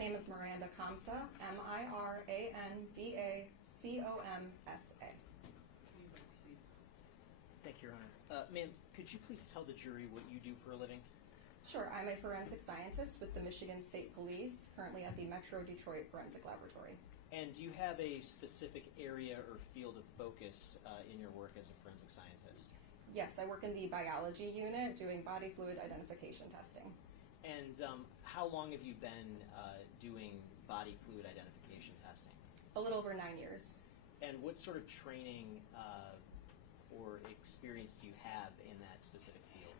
name is Miranda Comsa, Mirandacomsa. Thank you, Your Honor. Ma'am, could you please tell the jury what you do for a living? Sure, I'm a forensic scientist with the Michigan State Police, currently at the Metro Detroit Forensic Laboratory. And do you have a specific area or field of focus in your work as a forensic scientist? Yes, I work in the biology unit doing body fluid identification testing. And how long have you been doing body fluid identification testing? A little over 9 years. And what sort of training or experience do you have in that specific field?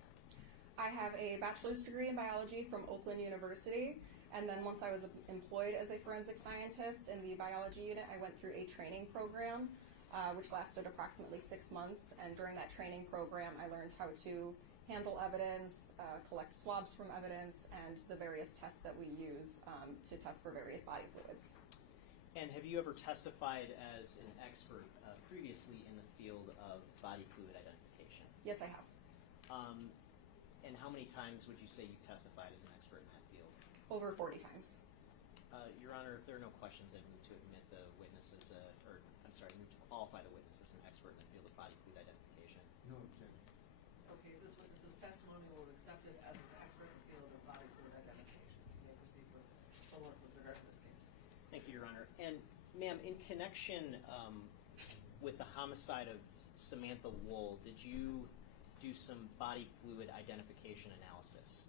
I have a bachelor's degree in biology from Oakland University, and then once I was employed as a forensic scientist in the biology unit, I went through a training program which lasted approximately 6 months, and during that training program I learned how to handle evidence, collect swabs from evidence, and the various tests that we use to test for various body fluids. And have you ever testified as an expert previously in the field of body fluid identification? Yes, I have. And how many times would you say you've testified as an expert in that field? Over 40 times. Your Honor, if there are no questions, I'd move to admit the witnesses, move to qualify the witness as an expert in the field of body fluid identification. No objection. Okay, this witness's testimony will be accepted as an expert in the field of body fluid identification. You may proceed with the work with regard to this case. Thank you, Your Honor. And, ma'am, in connection with the homicide of Samantha Woll, did you do some body fluid identification analysis?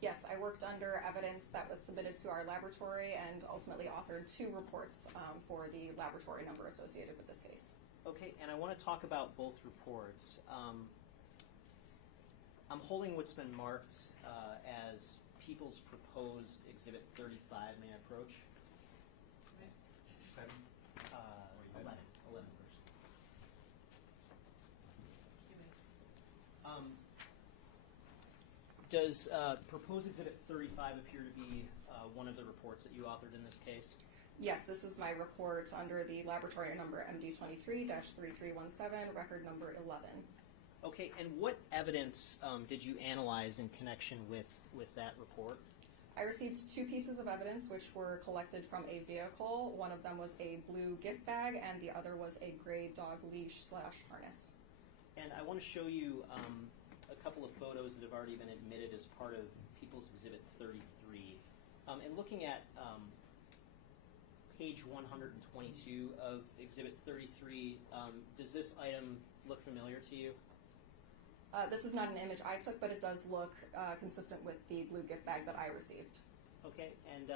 Yes, I worked under evidence that was submitted to our laboratory and ultimately authored 2 reports for the laboratory number associated with this case. Okay, and I want to talk about both reports. I'm holding what's been marked as People's Proposed Exhibit 35. May I approach? 7. 11 first. Does Proposed Exhibit 35 appear to be one of the reports that you authored in this case? Yes, this is my report under the laboratory number MD23-3317, record number 11. Okay, and what evidence did you analyze in connection with that report? I received 2 pieces of evidence which were collected from a vehicle. One of them was a blue gift bag and the other was a gray dog leash / harness. And I want to show you a couple of photos that have already been admitted as part of People's Exhibit 33. And looking at page 122 of Exhibit 33, does this item look familiar to you? This is not an image I took, but it does look consistent with the blue gift bag that I received. Okay, and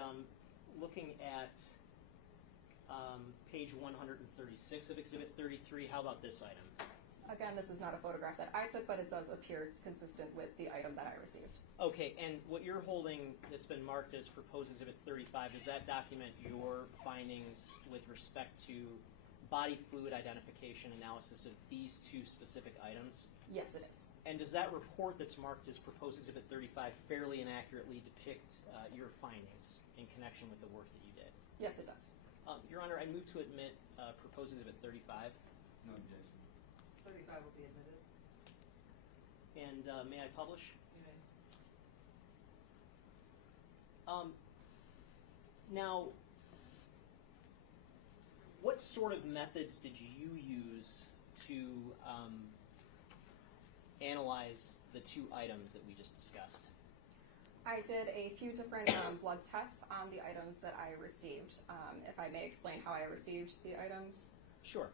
looking at page 136 of Exhibit 33, how about this item? Again, this is not a photograph that I took, but it does appear consistent with the item that I received. Okay, and what you're holding that's been marked as Proposed Exhibit 35, does that document your findings with respect to body fluid identification analysis of these 2 specific items? Yes, it is. And does that report that's marked as Proposed Exhibit 35 fairly and accurately depict your findings in connection with the work that you did? Yes, it does. Your Honor, I move to admit Proposed Exhibit 35. No objection. 35 will be admitted. And may I publish? You may. Now, what sort of methods did you use to analyze the 2 items that we just discussed? I did a few different blood tests on the items that I received. If I may explain how I received the items. Sure.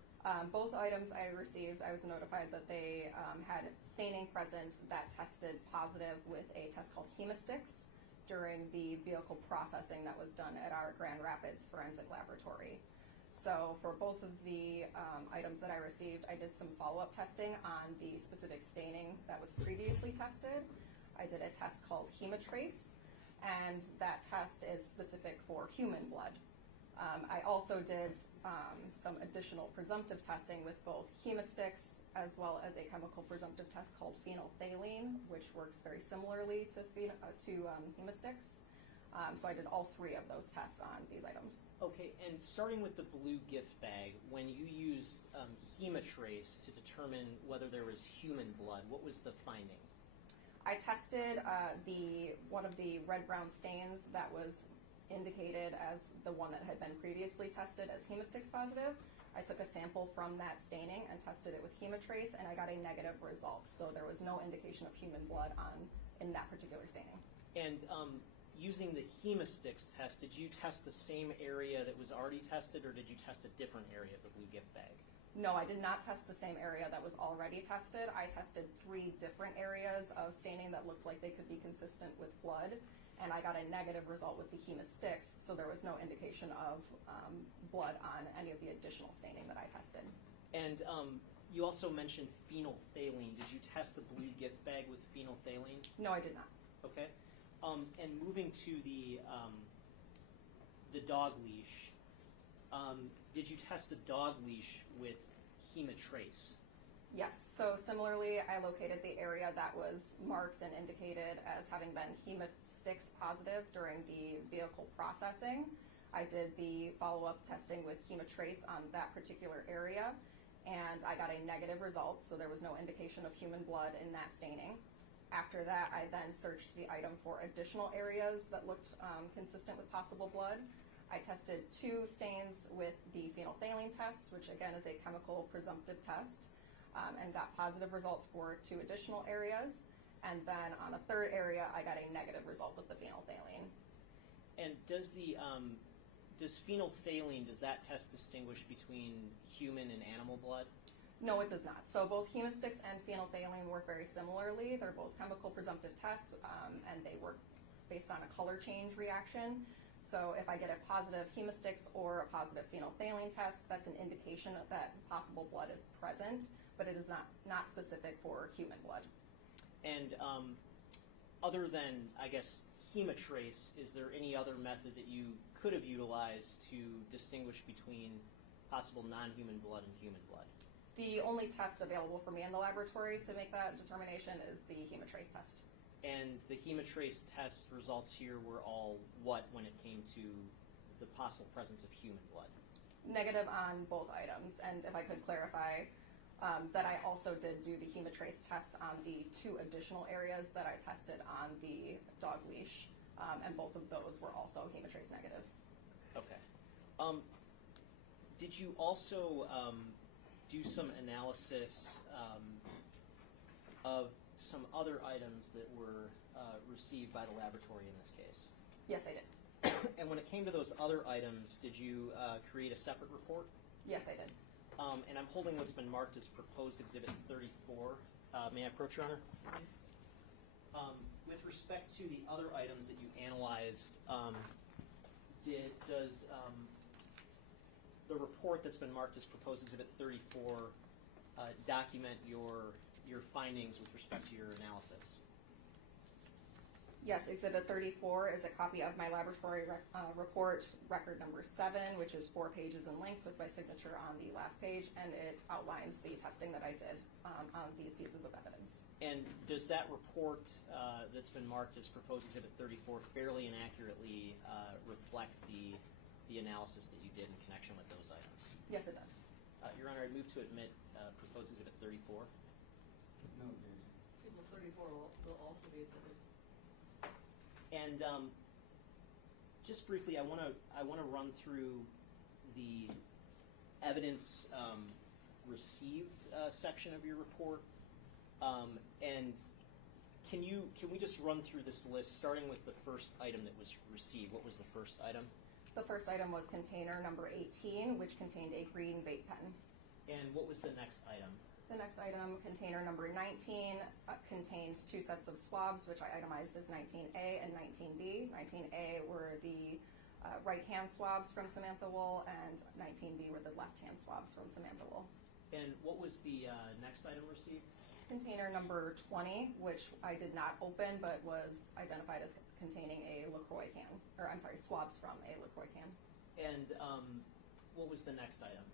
Both items I received, I was notified that they had staining present that tested positive with a test called hemostix during the vehicle processing that was done at our Grand Rapids Forensic Laboratory. So for both of the items that I received, I did some follow-up testing on the specific staining that was previously tested. I did a test called hemotrace, and that test is specific for human blood. I also did some additional presumptive testing with both hemostix as well as a chemical presumptive test called phenolphthalein, which works very similarly to hemostix. So I did all 3 of those tests on these items. Okay, and starting with the blue gift bag, when you used hemotrace to determine whether there was human blood, what was the finding? I tested one of the red-brown stains that was indicated as the one that had been previously tested as hemostix positive. I took a sample from that staining and tested it with Hemotrace, and I got a negative result. So there was no indication of human blood in that particular staining. And using the hemostix test, did you test the same area that was already tested, or did you test a different area of the blue gift bag? No, I did not test the same area that was already tested. I tested 3 different areas of staining that looked like they could be consistent with blood, and I got a negative result with the hemostix, so there was no indication of blood on any of the additional staining that I tested. And you also mentioned phenolphthalein. Did you test the blue gift bag with phenolphthalein? No, I did not. Okay. And moving to the dog leash, did you test the dog leash with Hemotrace? Yes, so similarly, I located the area that was marked and indicated as having been hemostix positive during the vehicle processing. I did the follow-up testing with Hemotrace on that particular area, and I got a negative result, so there was no indication of human blood in that staining. After that, I then searched the item for additional areas that looked consistent with possible blood. I tested 2 stains with the phenolphthalein test, which again is a chemical presumptive test, and got positive results for 2 additional areas. And then on a 3rd area, I got a negative result with the phenolphthalein. And does phenolphthalein, does that test distinguish between human and animal blood? No, it does not. So both hemostix and phenolphthalein work very similarly. They're both chemical presumptive tests, and they work based on a color change reaction. So if I get a positive hemostix or a positive phenolphthalein test, that's an indication that possible blood is present, but it is not specific for human blood. And other than, I guess, Hemotrace, is there any other method that you could have utilized to distinguish between possible non-human blood and human blood? The only test available for me in the laboratory to make that determination is the Hemotrace test. And the Hemotrace test results here were all what when it came to the possible presence of human blood? Negative on both items. And if I could clarify, that I also did do the Hemotrace tests on the 2 additional areas that I tested on the dog leash, and both of those were also Hemotrace negative. Okay. Did you also do some analysis of some other items that were received by the laboratory in this case? Yes, I did. And when it came to those other items, did you create a separate report? Yes, I did. And I'm holding what's been marked as proposed Exhibit 34. May I approach, Your Honor? With respect to the other items that you analyzed, does the report that's been marked as proposed Exhibit 34 document your findings with respect to your analysis? Yes, Exhibit 34 is a copy of my laboratory report, record number 7, which is 4 pages in length with my signature on the last page, and it outlines the testing that I did on these pieces of evidence. And does that report that's been marked as proposed Exhibit 34 fairly and accurately reflect the analysis that you did in connection with those items? Yes, it does. Your Honor, I move to admit proposed Exhibit 34. No, Jason. People 34 will also be admitted. And just briefly, I want to run through the evidence received section of your report. And can we just run through this list, starting with the first item that was received? What was the first item? The first item was container number 18, which contained a green vape pen. And what was the next item? The next item, container number 19, contains 2 sets of swabs, which I itemized as 19A and 19B. 19A were the right-hand swabs from Samantha Woll, and 19B were the left-hand swabs from Samantha Woll. And what was the next item received? Container number 20, which I did not open, but was identified as containing a LaCroix can, or I'm sorry, swabs from a LaCroix can. And what was the next item?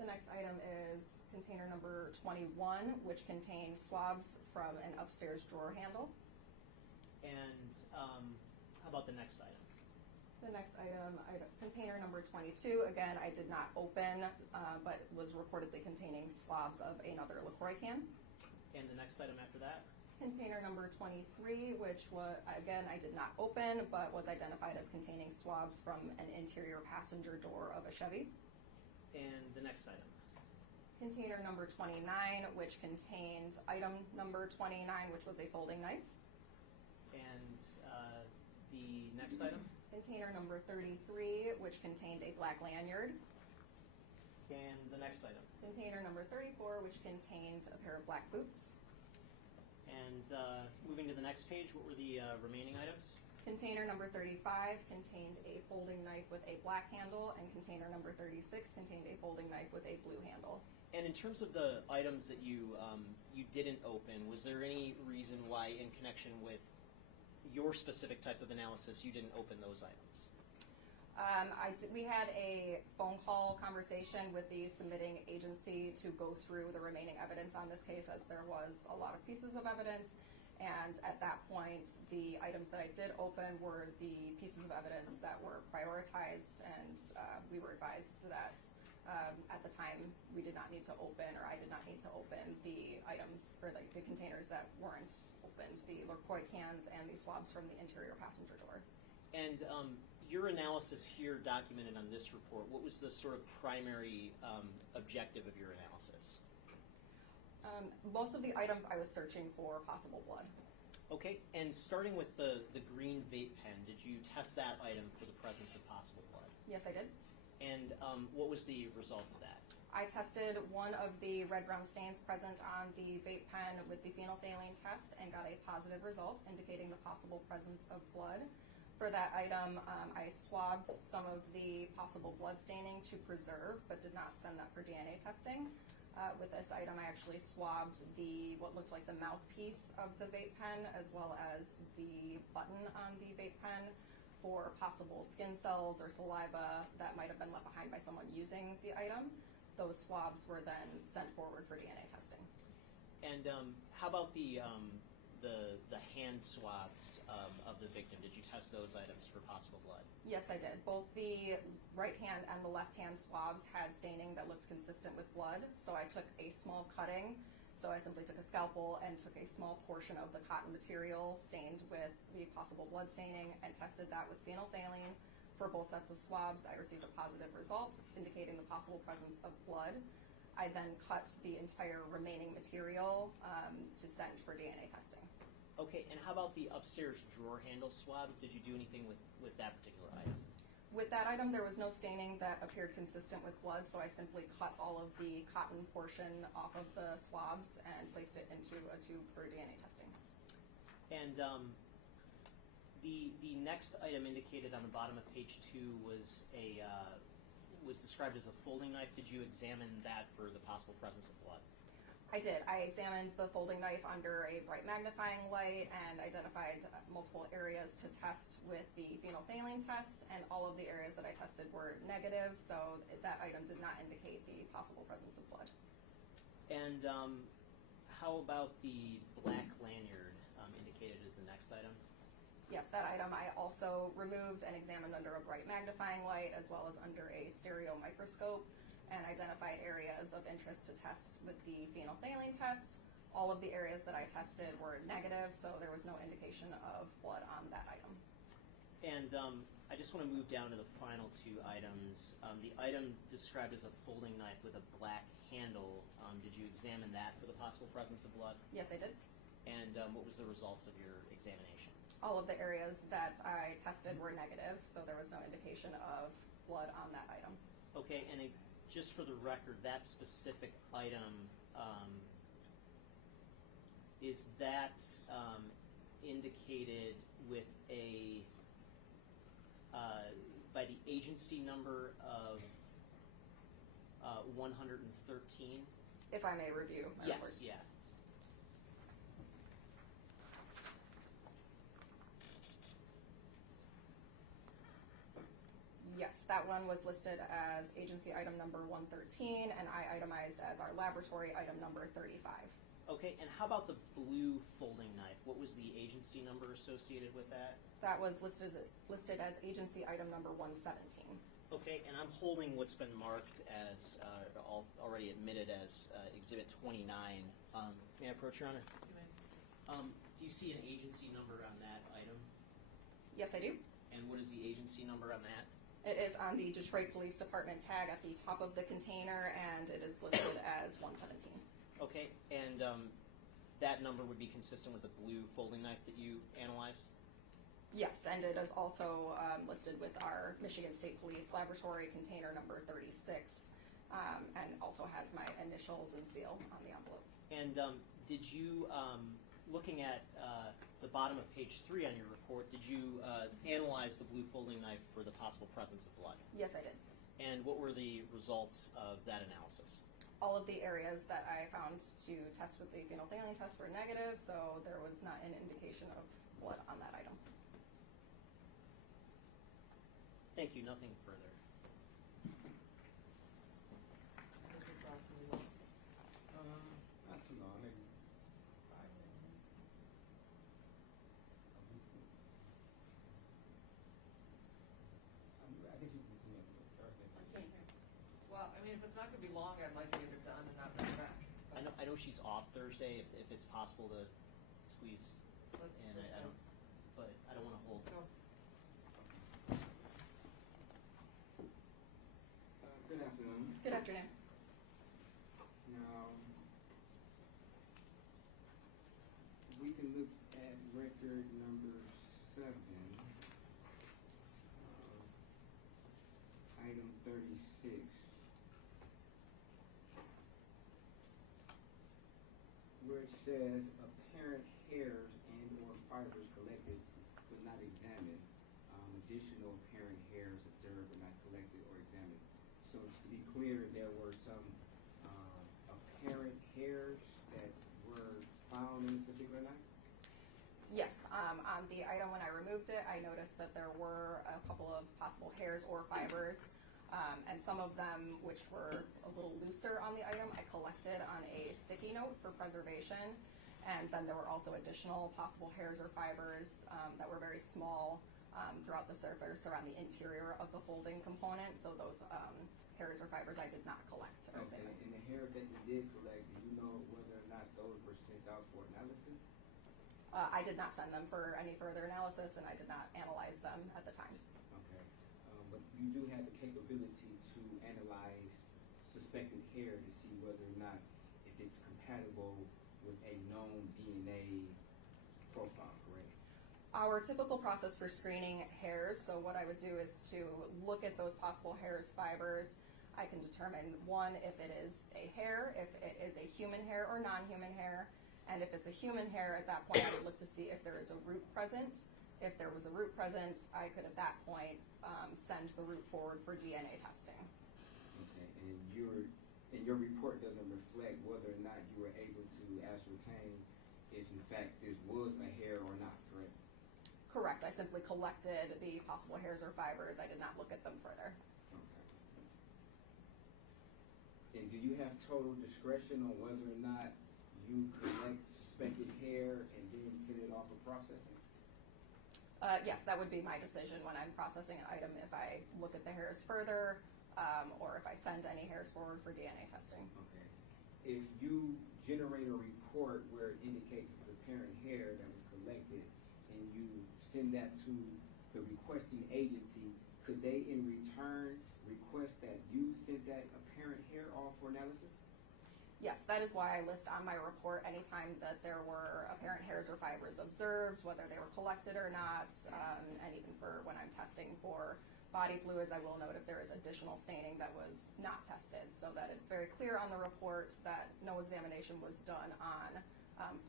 The next item is container number 21, which contained swabs from an upstairs drawer handle. And how about the next item? The next item, container number 22, again, I did not open, but was reportedly containing swabs of another LaCroix can. And the next item after that? Container number 23, which was, again, I did not open, but was identified as containing swabs from an interior passenger door of a Chevy. And the next item. Container number 29, which contained item number 29, which was a folding knife. And the next item. Container number 33, which contained a black lanyard. And the next item. Container number 34, which contained a pair of black boots. And moving to the next page, what were the remaining items? Container number 35 contained a folding knife with a black handle, and container number 36 contained a folding knife with a blue handle. And in terms of the items that you didn't open, was there any reason why, in connection with your specific type of analysis, you didn't open those items? We had a phone call conversation with the submitting agency to go through the remaining evidence on this case, as there was a lot of pieces of evidence. And at that point, the items that I did open were the pieces of evidence that were prioritized, and we were advised that at the time we did not need to open, or I did not need to open the items, or like the containers that weren't opened, the LaCroix cans and the swabs from the interior passenger door. And your analysis here documented on this report, what was the sort of primary objective of your analysis? Most of the items I was searching for possible blood. Okay, and starting with the green vape pen, did you test that item for the presence of possible blood? Yes, I did. And what was the result of that? I tested one of the red-brown stains present on the vape pen with the phenolphthalein test and got a positive result indicating the possible presence of blood. For that item, I swabbed some of the possible blood staining to preserve, but did not send that for DNA testing. With this item, I actually swabbed what looked like the mouthpiece of the vape pen, as well as the button on the vape pen, for possible skin cells or saliva that might have been left behind by someone using the item. Those swabs were then sent forward for DNA testing. And how about the hand swabs of the victim? Did you test those items for possible blood? Yes, I did. Both the right hand and the left hand swabs had staining that looked consistent with blood. So I took a small cutting. So I simply took a scalpel and took a small portion of the cotton material stained with the possible blood staining and tested that with phenolphthalein. For both sets of swabs, I received a positive result indicating the possible presence of blood. I then cut the entire remaining material to send for DNA testing. Okay, and how about the upstairs drawer handle swabs? Did you do anything with that particular item? With that item, there was no staining that appeared consistent with blood, so I simply cut all of the cotton portion off of the swabs and placed it into a tube for DNA testing. And the next item indicated on the bottom of page 2 was was described as a folding knife. Did you examine that for the possible presence of blood? I did. I examined the folding knife under a bright magnifying light and identified multiple areas to test with the phenolphthalein test, and all of the areas that I tested were negative, so that item did not indicate the possible presence of blood. And how about the black lanyard indicated as the next item? Yes, that item I also removed and examined under a bright magnifying light as well as under a stereo microscope, and identified areas of interest to test with the phenolphthalein test. All of the areas that I tested were negative, so there was no indication of blood on that item. And I just want to move down to the final 2 items. The item described as a folding knife with a black handle, did you examine that for the possible presence of blood? Yes, I did. And what was the results of your examination? All of the areas that I tested were negative, so there was no indication of blood on that item. Okay, and just for the record, that specific item, is that indicated with by the agency number of 113? If I may review. Yes, yeah. Yes, that one was listed as agency item number 113, and I itemized as our laboratory item number 35. Okay, and how about the blue folding knife? What was the agency number associated with that? That was listed as agency item number 117. Okay, and I'm holding what's been marked as already admitted as Exhibit 29. May I approach, Your Honor? You may. Do you see an agency number on that item? Yes, I do. And what is the agency number on that? It is on the Detroit Police Department tag at the top of the container, and it is listed as 117. Okay, and that number would be consistent with the blue folding knife that you analyzed? Yes, and it is also listed with our Michigan State Police Laboratory container number 36, and also has my initials and seal on the envelope. And did you, looking at the bottom of page 3 on your report, did you analyze the blue folding knife for the possible presence of blood? Yes, I did. And what were the results of that analysis? All of the areas that I found to test with the phenolphthalein test were negative, so there was not an indication of blood on that item. Thank you. Nothing further. Anything else from you all? Not too long, maybe 5 I think you can continue to Thursday. I can't hear. Well, I mean, if it's not gonna be long, I'd like to get it done and not bring it back. I know she's off Thursday. If it's possible to squeeze Let's in, go. but I don't want to hold. Go. Good afternoon. Good afternoon. Now, we can look at record number 7, item 36. Where it says apparent hairs and or fibers collected but not examined. Additional apparent hairs observed but not collected or examined. So to be clear, there were some apparent hairs that were found in this particular night? Yes, on the item when I removed it, I noticed that there were a couple of possible hairs or fibers, and some of them, which were a little looser on the item, I collected on a sticky note for preservation, and then there were also additional possible hairs or fibers that were very small throughout the surface around the interior of the folding component, so those hairs or fibers I did not collect or Okay, examine. and the hairs that you did collect, do you know whether or not those were sent out for analysis? I did not send them for any further analysis, and I did not analyze them at the time. Okay, but you do have the capability to analyze suspected hair to see whether or not if it's compatible with a known DNA profile, correct? Our typical process for screening hairs, so what I would do is to look at those possible hairs, fibers. I can determine, one, if it is a hair, if it is a human hair or non-human hair, and if it's a human hair, at that point I would look to see if there is a root present. If there was a root present, I could at that point send the root forward for DNA testing. Okay, and your report doesn't reflect whether or not you were able to ascertain if in fact this was a hair or not, correct? Correct. I simply collected the possible hairs or fibers. I did not look at them further. Okay. And do you have total discretion on whether or not you collect suspected hair and then send it off for processing? Yes, that would be my decision when I'm processing an item, if I look at the hairs further or if I send any hairs forward for DNA testing. Okay. If you generate a report where it indicates it's apparent hair that was collected and you send that to the requesting agency, could they in return request that you send that apparent hair off for analysis? Yes, that is why I list on my report anytime that there were apparent hairs or fibers observed, whether they were collected or not, and even for when I'm testing for body fluids, I will note if there is additional staining that was not tested, so that it's very clear on the report that no examination was done on,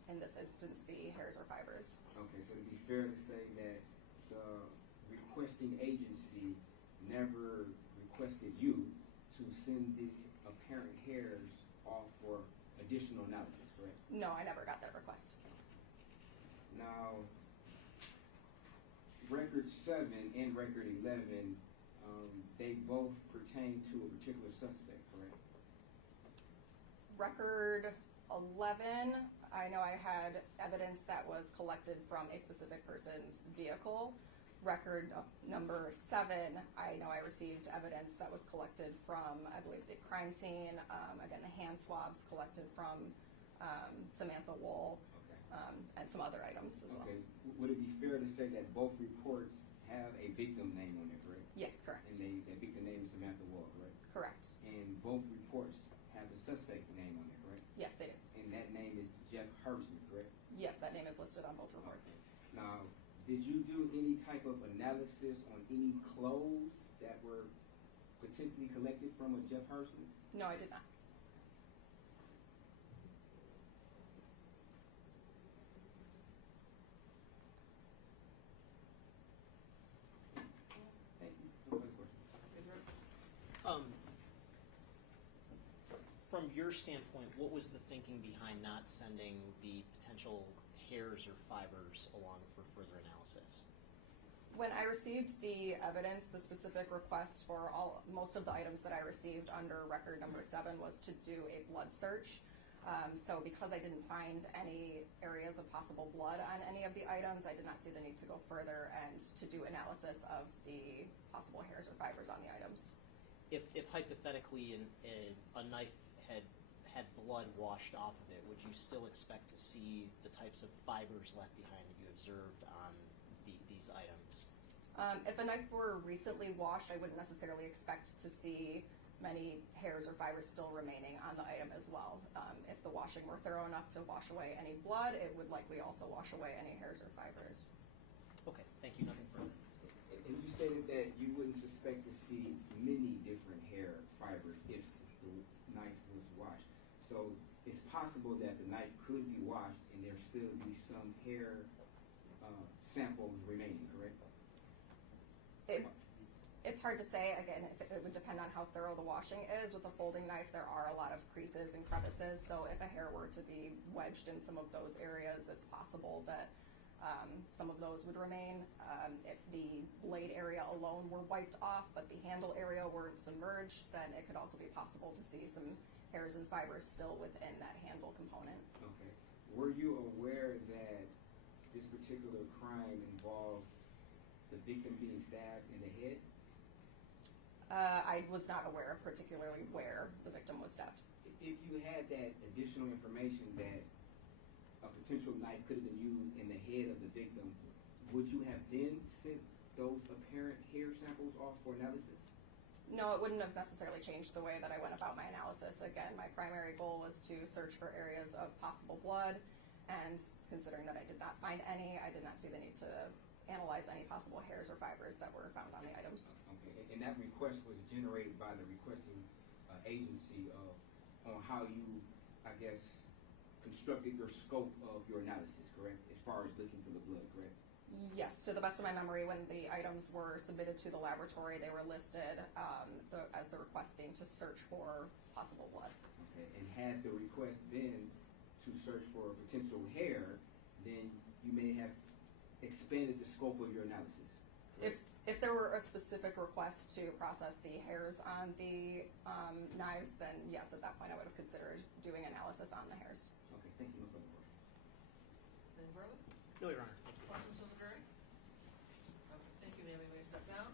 in this instance, the hairs or fibers. Okay, so to be fair to say that the requesting agency never requested you to send the apparent hairs off for additional analysis, correct? No, I never got that request. Now, record 7 and record 11, they both pertain to a particular suspect, correct? Record 11, I know I had evidence that was collected from a specific person's vehicle. Record number 7, I know I received evidence that was collected from, I believe, the crime scene. Again, the hand swabs collected from Samantha Woll. Okay. and some other items as well. Okay. Would it be fair to say that both reports have a victim name on it, correct? Yes, correct. And that victim name is Samantha Woll, correct? Correct. And both reports have the suspect name on it, correct? Yes, they do. And that name is Jeff Herson, correct? Yes, that name is listed on both reports. Now, did you do any type of analysis on any clothes that were potentially collected from a Jeff Herson? No, I did not. Thank you. No other questions. From your standpoint, what was the thinking behind not sending the potential hairs or fibers along for further analysis? When I received the evidence, the specific request for most of the items that I received under record number 7 was to do a blood search. So because I didn't find any areas of possible blood on any of the items, I did not see the need to go further and to do analysis of the possible hairs or fibers on the items. If hypothetically a knife had blood washed off of it, would you still expect to see the types of fibers left behind that you observed on these items? If a knife were recently washed, I wouldn't necessarily expect to see many hairs or fibers still remaining on the item as well. If the washing were thorough enough to wash away any blood, it would likely also wash away any hairs or fibers. Okay, thank you. Nothing further. And you stated that you wouldn't suspect to see many different hair fibers if the knife was washed. So it's possible that the knife could be washed and there still be some hair samples remaining, correct? It's hard to say. Again, it would depend on how thorough the washing is. With a folding knife, there are a lot of creases and crevices, so if a hair were to be wedged in some of those areas, it's possible that some of those would remain. If the blade area alone were wiped off, but the handle area weren't submerged, then it could also be possible to see some hairs and fibers still within that handle component. Okay. Were you aware that this particular crime involved the victim being stabbed in the head? I was not aware particularly where the victim was stabbed. If you had that additional information that a potential knife could have been used in the head of the victim, would you have then sent those apparent hair samples off for analysis? No, it wouldn't have necessarily changed the way that I went about my analysis. Again, my primary goal was to search for areas of possible blood, and considering that I did not find any, I did not see the need to analyze any possible hairs or fibers that were found on the items. Okay, and that request was generated by the requesting agency on how you, I guess, constructed your scope of your analysis, correct? As far as looking for the blood, correct? Yes, to the best of my memory, when the items were submitted to the laboratory, they were listed as the requesting to search for possible blood. Okay, and had the request been to search for potential hair, then you may have expanded the scope of your analysis. If there were a specific request to process the hairs on the knives, then yes, at that point I would have considered doing analysis on the hairs. Okay, thank you. No further questions. Anything further? No, Your Honor. Thank you. Questions of the jury? Thank you, ma'am. You may step down.